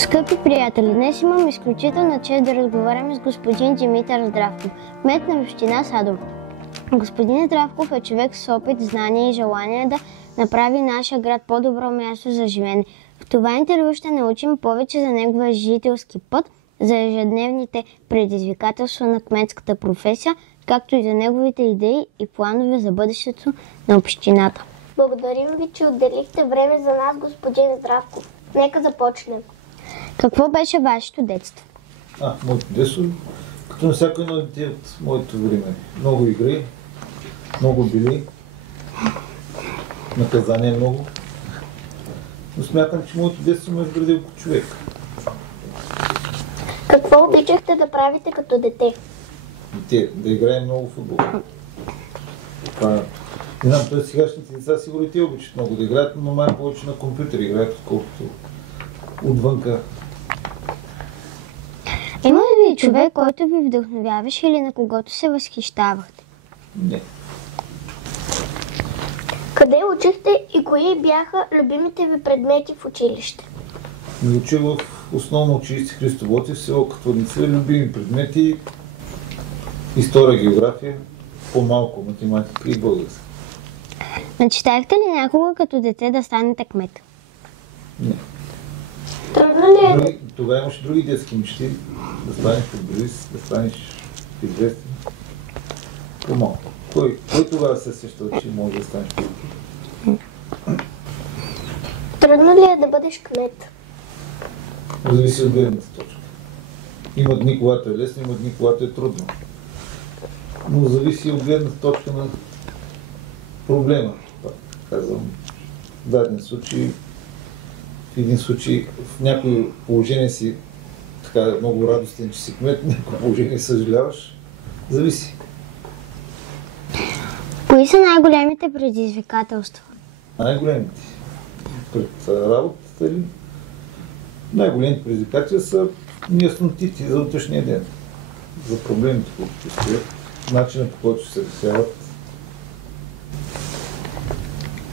Скъпи приятели, днес имам изключителна чест да разговаряме с господин Димитър Здравков, кмет на община Садово. Господин Здравков е човек с опит, знания и желание да направи нашия град по-добро място за живеене. В това интервю ще научим повече за неговия жителски път, за ежедневните предизвикателства на кметската професия, както и за неговите идеи и планове за бъдещето на общината. Благодарим ви, че отделихте време за нас, господин Здравков. Нека започнем. Какво беше вашето детство? Моето детство, като на всяко едно дете от моето време. Много игри, много били, наказания много. Но смятам, че моето детство ме изградил като човек. Какво обичахте да правите като дете? Да играем много футбол. Не знам, т.е. сегашните деца сигурно и те обичат много да играят, но май повече на компютър играят, отколкото отвънка. Има ли човек, който ви вдъхновяваше или на когото се възхищавахте? Не. Къде учихте и кои бяха любимите ви предмети в училище? Учих в основно училище Христо Ботев, село Катварница, любими предмети, история, география, по-малко математика и българска. Мечтахте ли някога като дете да станете кмет? Не. Трудно ли е? Тогава имаше други детски мечти, да станеш футболист, да станеш известен. По-малко. Кой тогава се сеща, че може да станеш политик? Трудно ли е да бъдеш кмет? Зависи от гледната точка. Има дни, когато е лесно, има дни, когато е трудно. Но зависи от гледната точка на проблема. Казвам, в даден случай, в един случай, в някои положение си така много радостен, че си кмет, в някои положение съжаляваш. Зависи. Кои са най-големите предизвикателства? Най-големите пред работата ли? Най-големите предизвикателства са неяснотите за утрешния ден. За проблемите, които стоят, начина по който се решават.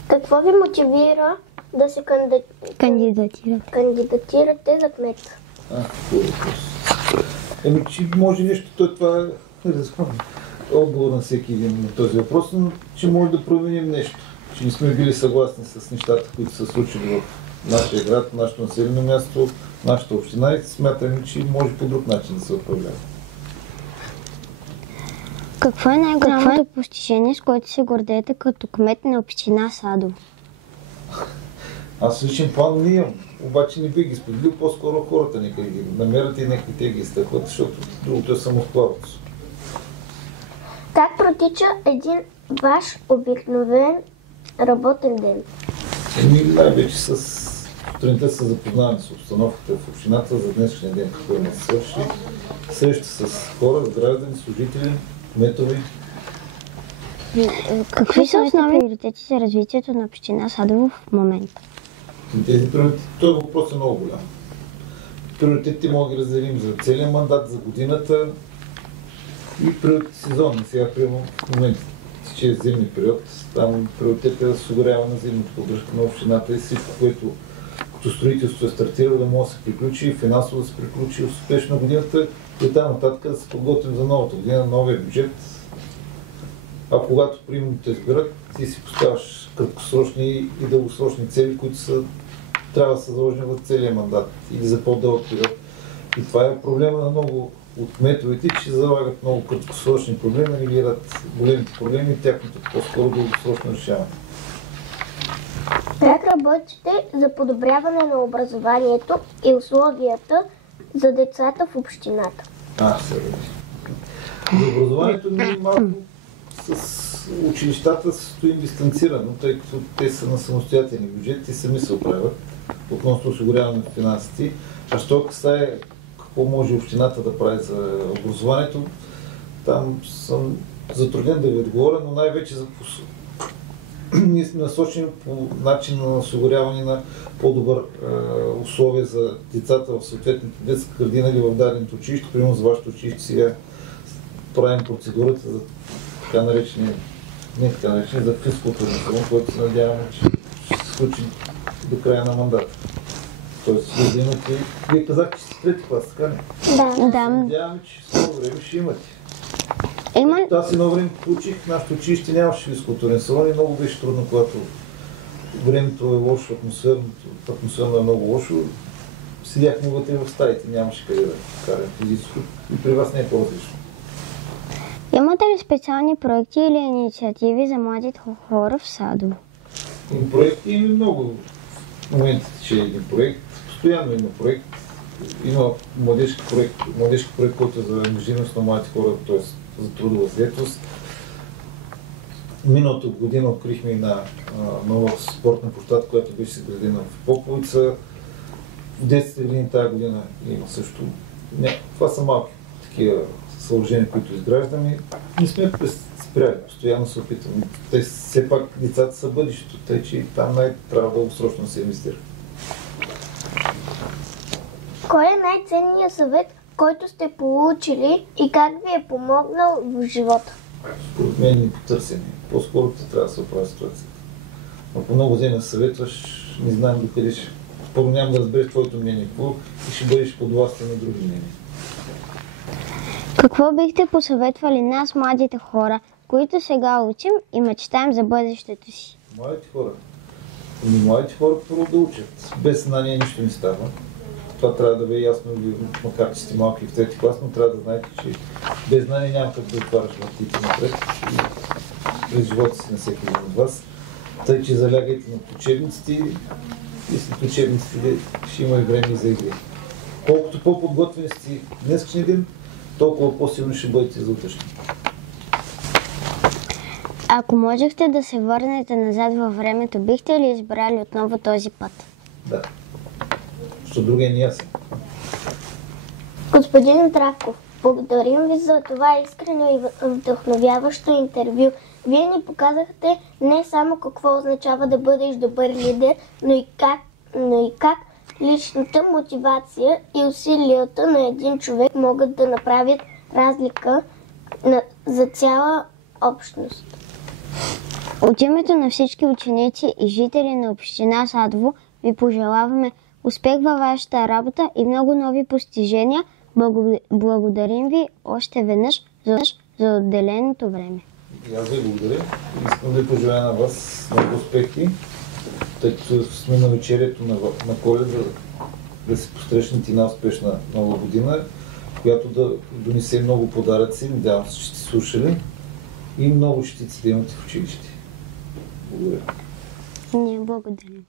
Какво ви мотивира да се кандидатирате за кмет? Че може нещо, това е отговор на всеки един на този въпрос, но че може да променим нещо. Че не сме били съгласни с нещата, които са случили в нашия град, в нашето населено място, в нашата община и смятаме, че може по друг начин да се управлява. Какво е най-голямото постижение, с което се гордеете като кмет на община Садово? Аз личен план не имам, обаче не бих ги споделил, по-скоро хората нека ги намерят и нека те ги изтъкват, защото другото е самосплавност. Как протича един ваш обикновен работен ден? Най-вече сутринта се запознаваме с обстановката в общината за днешния ден, какво има да свърши. Среща с хора, с граждани, служители, кметови. Какви са основни приоритети за развитието на община Садово в момента? Този въпрос е много голям. Приоритетите могат да разделим за целия мандат, за годината и приоритети сезонни. Сега приемам в момента, че е зимни период. Там приоритет е да се осигурява на зимната поддръжка на общината и всичко, което като строителство е стартирало, да може да се приключи, финансово да се приключи успешно годината и там нататък да се подготвим за новата година, новия бюджет. А когато примерно те изберат, ти си поставяш краткосрочни и дългосрочни цели, които трябва да са заложени в целия мандат или за по-дълъг период. И това е проблема на много от кметовете, че залагат много краткосрочни проблеми, не гледат големите проблеми и тяхното по-скоро дългосрочно решаване. Как работите за подобряване на образованието и условията за децата в общината? За образованието ни малко с училищата стоим дистанцирано, тъй като те са на самостоятелни бюджети и сами се оправят относно осигуряване на финансите. А що касае какво може общината да прави за образованието, там съм затруднен да ви отговоря, но най-вече ние сме насочени по начин на осигуряване на по-добър условия за децата в съответната детска градина или в даденото училище. Примерно за вашето училище сега правим процедурата за така наречения за физкултурен салон, който се надяваме, че ще се случи до края на мандата. Тоест, вие да имате... Вие казахте, че сте трети клас, така ли? Да. Надяваме, че скоро време ще имате. Има... Аз едно време получих, в нашето училище нямаше физкултурен салон и много беше трудно, когато времето е лошо, атмосферно е много лошо. Седяхме вътре в стаите, нямаше къде да карам физическо. И при вас не е по-различно. Имате ли специални проекти или инициативи за младите хора в Садово? Проекти има много. В момента тече един проект, постоянно има проект. Има младежки проект, който е за ангажираност на младите хора, т.е. за трудова заетост. Миналата година открихме една нова спортна площадка, която беше съградена в Поповица. В детските градини тази година има също. Това са малки такива съоръжения, които изграждаме. Не сме спряли, постоянно се опитваме. Те все пак децата са бъдещето, тъй че там трябва дългосрочно да се инвестира. Кой е най-ценният съвет, който сте получили и как ви е помогнал в живота? Според мен не потърсене. По-скоро трябва да се оправи ситуацията. Ако много време съветваш, не знаем докъде ще. Първо няма да разбереш твоето мнение и ще бъдеш подвластен на други мнения. Какво бихте посъветвали нас, младите хора, които сега учим и мечтаем за бъдещето си? Младите хора първо да учат. Без знание нищо не става. Това трябва да ви е ясно, макар че сте малки в трети клас, но трябва да знаете, че без знание няма как да отваряш вратите напред и през живота си на всеки един от вас. Тъй, че залягайте над учебниците и след учебниците ще има и време за игри. Колкото по-подготвени сте днескашния ден, толкова по-силно ще бъдете за утрешния. Ако можехте да се върнете назад във времето, бихте ли избрали отново този път? Да. Защото другия не ясен. Господин Здравков, благодарим ви за това искрено и вдъхновяващо интервю. Вие ни показахте не само какво означава да бъдеш добър лидер, но и как личната мотивация и усилията на един човек могат да направят разлика за цяла общност. От името на всички ученици и жители на община Садово ви пожелаваме успех във вашата работа и много нови постижения. Благодарим ви още веднъж за отделеното време. И аз ви благодаря. Искам да пожелая на вас много успехи, тъй като сме на вечерието на Коледа, да се посрещнете една успешна нова година, която да донесе много подаръци. Надявам се, че сте слушали и много щици да имате в училище. Благодаря. Ние благодарим.